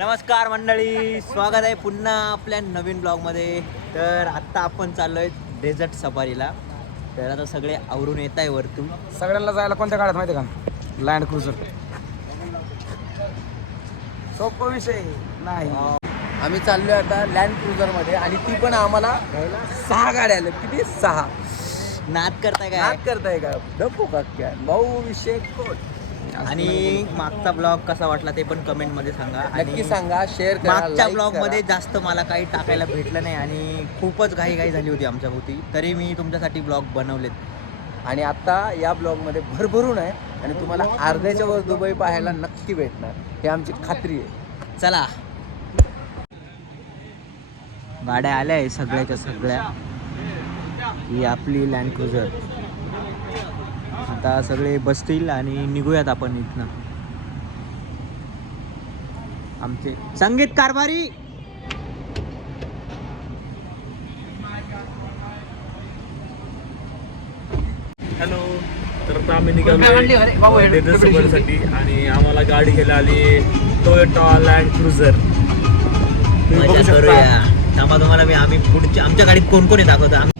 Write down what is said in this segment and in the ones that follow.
नमस्कार मंडळी स्वागत आहे पुन्हा आपल्या नवीन ब्लॉगमध्ये. तर आत्ता आपण चाललोय डेझर्ट सफारीला तर आता सगळे आवरून येत आहे वरतून. सगळ्यांना जायला कोणत्या गाड्यात माहिती का? लँड क्रुझर सोपा विषय. नाही. आम्ही चाललोय आता लँड क्रुझरमध्ये आणि ती पण आम्हाला सहा गाड्या आल्या किती? सहा. नाद करताय काय? नाद करताय का? डपो का? क्या भाऊ विषय कोट आणि मागचा ब्लॉग कसा वाटला ते पण कमेंटमध्ये सांगा नक्की सांगा शेअर करा मागच्या like ब्लॉग करा. मध्ये जास्त मला काही टाकायला भेटलं नाही आणि खूपच घाई घाई झाली होती आमच्या भोवती तरी मी तुमच्यासाठी ब्लॉग बनवलेत. आणि आता या ब्लॉगमध्ये भरभरून आहे आणि तुम्हाला अर्ध्याच्या वर दुबई पाहायला नक्की भेटणार. हे आमची खात्री आहे. चला. गाड्या आल्या आहे सगळ्याच्या सगळ्या. ही आपली लँड क्रुझर आता सगळे बसतील आणि निघूयात आपण इथनं. आमचे संगीत कारभारी! हॅलो तर आता आम्ही निघालो सफारीसाठी आणि आम्हाला गाडी घ्यायला आली टोयोटा लँड क्रुझर तुम्ही बघू मजा शकता. थांबा तुम्हाला मी आम्ही पुढच्या आमच्या गाडीत कोण कोण आहे दाखवतो?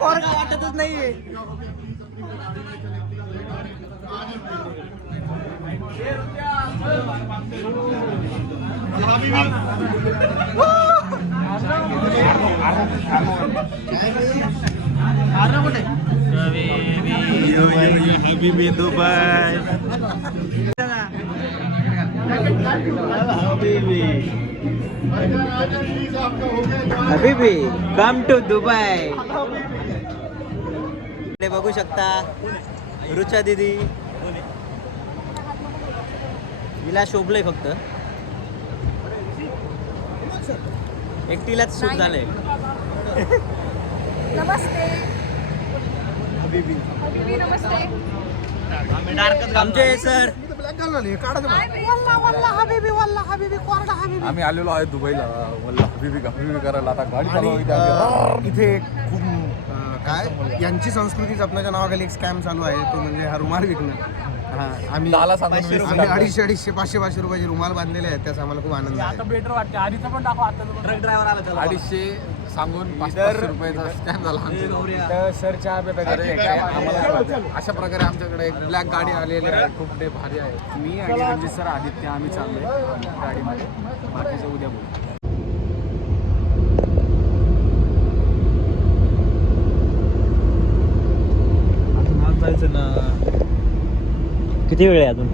पोरगा वाटतच नाहीये. हबीबी दुबई हबीबी कम टू दुबई इकडे बघू शकता रुचा दीदी. हिला शोभलंय फक्त. एकटीलाच सूट झालंय. नमस्ते. हबीबी. नमस्ते. आमचे सर. वल्ला वल्ला हबीबी वल्ला हबीबी कोरडा हबीबी. आम्ही आलेलो आहे दुबईला. वल्ला हबीबी हबीबी करायला. आता गाडी इथे खूप काय? यांची संस्कृती जपण्याच्या नावाखाली एक स्कॅम चालू आहे. तो म्हणजे हा रुमाल विकणं. हा आम्ही दहाला सांगून आम्ही. अडीचशे अडीचशे पाचशे पाचशे रुपयाचे रुमाल बांधलेले आहेत. त्याचा आम्हाला खूप आनंद आहे. ट्रक ड्रायव्हर आला अडीचशे सांगून पाच पाचशे रुपयाचा स्कॅम झाला. आमचा. तर सर चहा पे अरे काय? आम्हाला वाटतं? अशा प्रकारे आमच्याकडे एक ब्लॅक गाडी आलेली आहे. खूप डे भारी आहे. मी आणि रणजित सर आदित्य आम्ही चाललोय गाडीमध्ये. बाकीचं उद्या बोलू जायचं ना किती वेळ आहे अजून?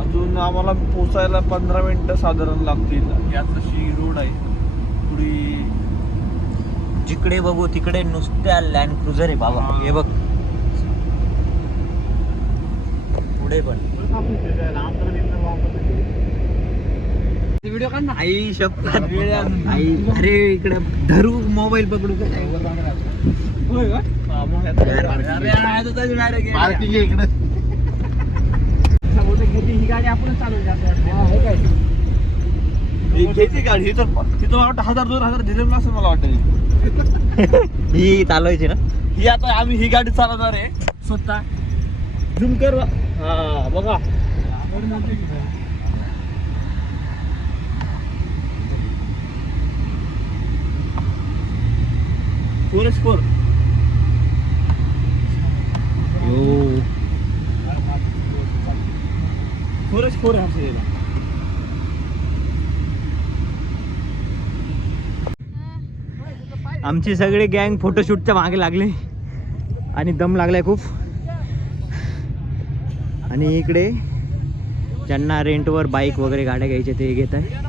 अजून आम्हाला पोचायला पंधरा मिनिटं साधारण लागतील. यात तशी रोड आहे. पुढे जिकडे बघू तिकडे नुसत्या लँड क्रुझर आहे बाबा. हे. बघ. पुढे पण. व्हिडिओ काढ ना. आई शपथ. आई. अरे इकडे धरू मोबाईल पकडू काय ही गाडी आपणच चालवली घ्यायची गाडी? ही तर तिथं मला वाटतं हजार दोन हजार दिलेलं असं मला वाटतं ही. चालवायची ना? ही आता आम्ही ही गाडी चालवणार आहे स्वतः. झूम कर हा बघा. Four S four four S four आहे आमची सगळे गँग फोटोशूटच्या मागे लागले. आणि दम लागलाय खूप. आणि इकडे ज्यांना रेंटवर बाईक वगैरे गाड्या घ्यायच्या ते घेत आहे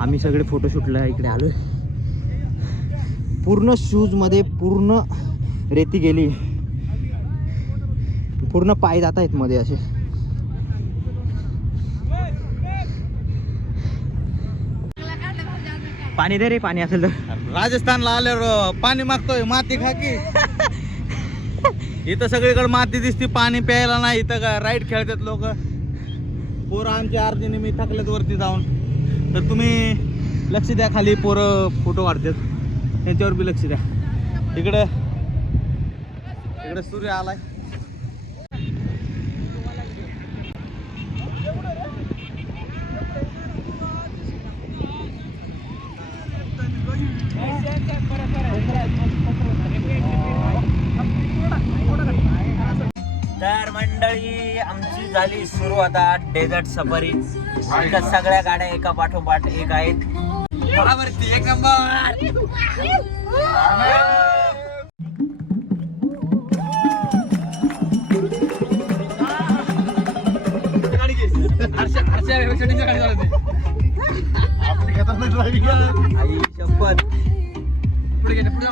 आम्ही सगळे फोटोशूटला इकडे आलो पूर्ण शूजमध्ये पूर्ण रेती गेली. पूर्ण पाय जात आहेत मध्ये असे. पाणी दे रे पाणी असेल तर. राजस्थानला आल्यावर पाणी मागतोय माती खा की. इथं सगळीकडे माती दिसते पाणी प्यायला नाही इथं का राईड खेळतात लोक. पोरं आमची आरतीने मी थकल्यात वरती जाऊन. तर तुम्ही लक्ष द्या खाली पोरं फोटो काढतात. त्यांच्यावर बी लक्ष द्या. इकडं इकडं सूर्य आलाय तर मंडळी आमची झाली सुरू आता डेझर्ट सफारी. इथं सगळ्या गाड्या एका पाठोपाठ एक आहेत. एक नंबर. आई शपथ. आईला पुढे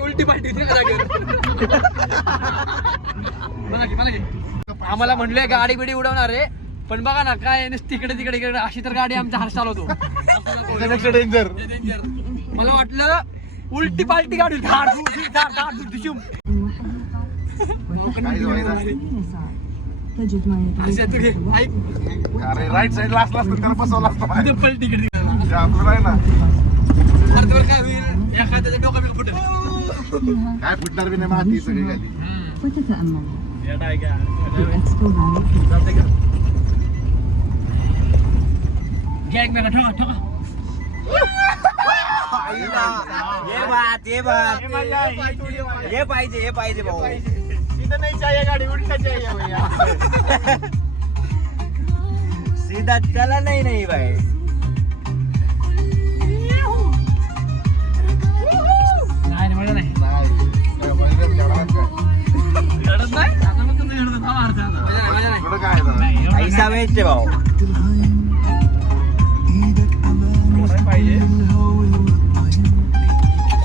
उलटी की. आम्हाला म्हणले गाडी बिडी उडवणार आहे. पण बघा ना काय नुसती तिकडे तिकडे इकडे अशी तर गाडी आमचा हर्ष चालवतो डेंजर मला वाटलं उलटी पालटी गाडी होती. धाड, धूड, धूड, धाड, धाड, धूड, धुशूम. अशी तू घे. ऐक. अरे राईट साईडला असला असतं तर बसवला असतं बाहेर. इथं पलटी. ते आपलं नाही ना काय होईल एखाद्याचं डोकं बिकं फुटेल. काय फुटणार बी नाही माती सगळी खाली का? ये बात ये बात ये पाहिजे हे पाहिजे भाऊ सीधा चला नाही नाही भाई नाही नाही, मला नाही काय वैरण जेवणात काय? रडत नाही आता मग तुम्ही रडत थांबा अर्धा आता. माझ्या नाही, माझ्या नाही. थोडं काय आहे जरा? पैसा वेचते भाऊ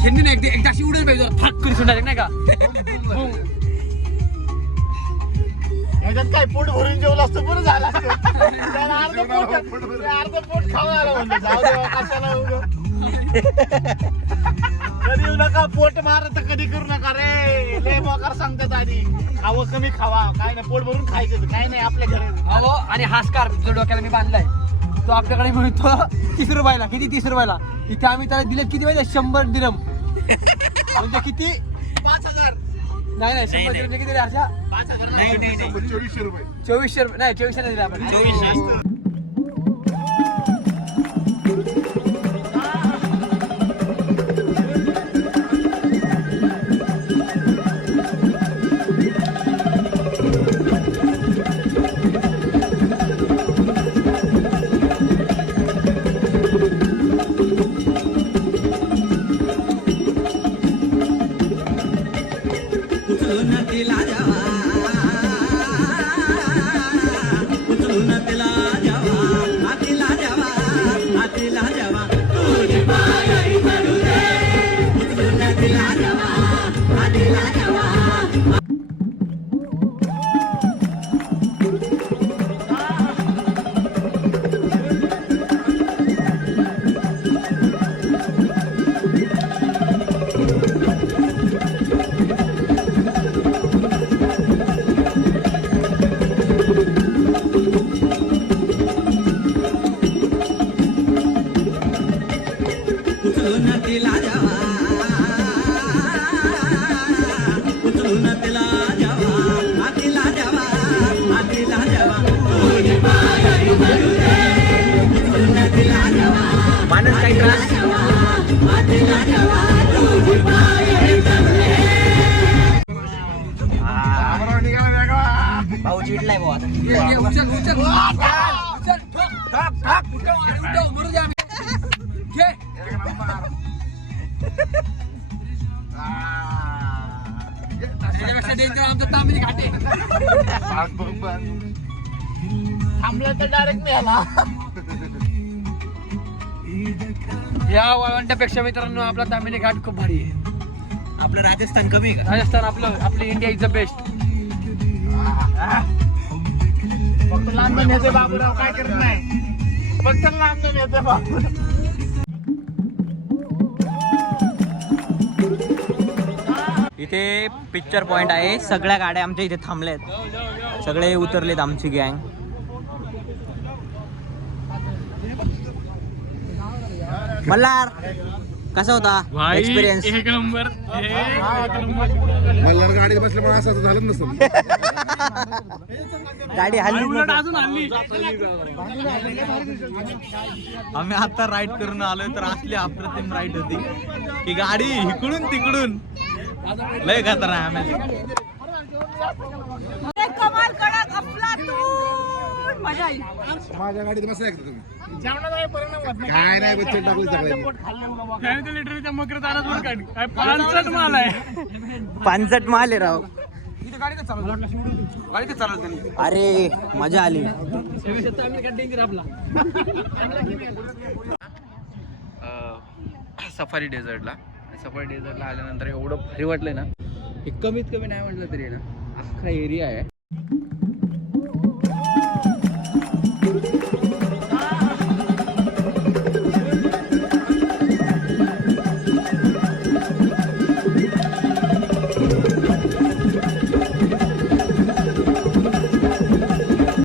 ह्यांनी नाही एकदा एकदा अशी उडेल पाहिजे. फाक करी सोडणार नाही का? बुम. ह्याच्यात काय पोट भरून जेवलं असतं बरं झालं असतं. त्याला अर्ध पोट अर्ध पोट खाऊन आलं म्हणलं. जाऊ दे बाबा, कशाला उगं. कधी येऊ नका पोट मारत तर कधी करू नका रे. लय मोकार सांगतात आधी. खावं कमी खावा. काय नाही पोट भरून खायचं काय नाही आपल्या घरात अहो आणि हा स्कार्फ जो डोक्याला मी बांधलाय. तो आपल्याकडे मिळतो तीस रुपयाला. किती? तीस रुपयाला. इथे आम्ही त्याला दिले किती माहिती शंभर दिरम म्हणजे किती? पाच हजार. नाही नाही शंभर दिरम किती नाही. चोवीसशे रुपये. चोवीसशे रुपये. नाही चोवीसशे नाही दिले आपण. माणूस काही त्रास भाऊ चिडलाय भाऊ आता. त्याच्यापेक्षा danger आमचं तांबडी घाट. आहे. या वाळवंटापेक्षा मित्रांनो आपला तामिनी घाट खूप भारी आहे. आपलं राजस्थान कमी आहे का? राजस्थान आपलं आपली इंडिया इज द बेस्ट इथे पिक्चर पॉइंट आहे. सगळ्या गाड्या आमच्या इथे थांबल्यात. सगळे उतरलेत आमची गँग मल्हार कसा होता एक्सपिरियन्स मला गाडीत बसल्यामुळे असं असं झालं नसतं. गाडी हल्ली आम्ही आता राईड करून आलोय तर असली अप्रतिम राईड होती. की गाडी इकडून तिकडून. लय खतरा आहे आम्ही कमाल कडक अफलातून मजा आली. माझ्या गाडीत एकदा तुम्ही. काय नाही बच्चे टाकले सगळ्यांनी पानसट माल आहे. राव. गाडी तर चालत नाही अरे मजा आली. सफारी डेझर्टला. सफर डेझर्टला आल्यानंतर एवढं भारी वाटलंय ना. हे कमीत कमी नाही म्हटलं तरी ना अख्खा एरिया आहे.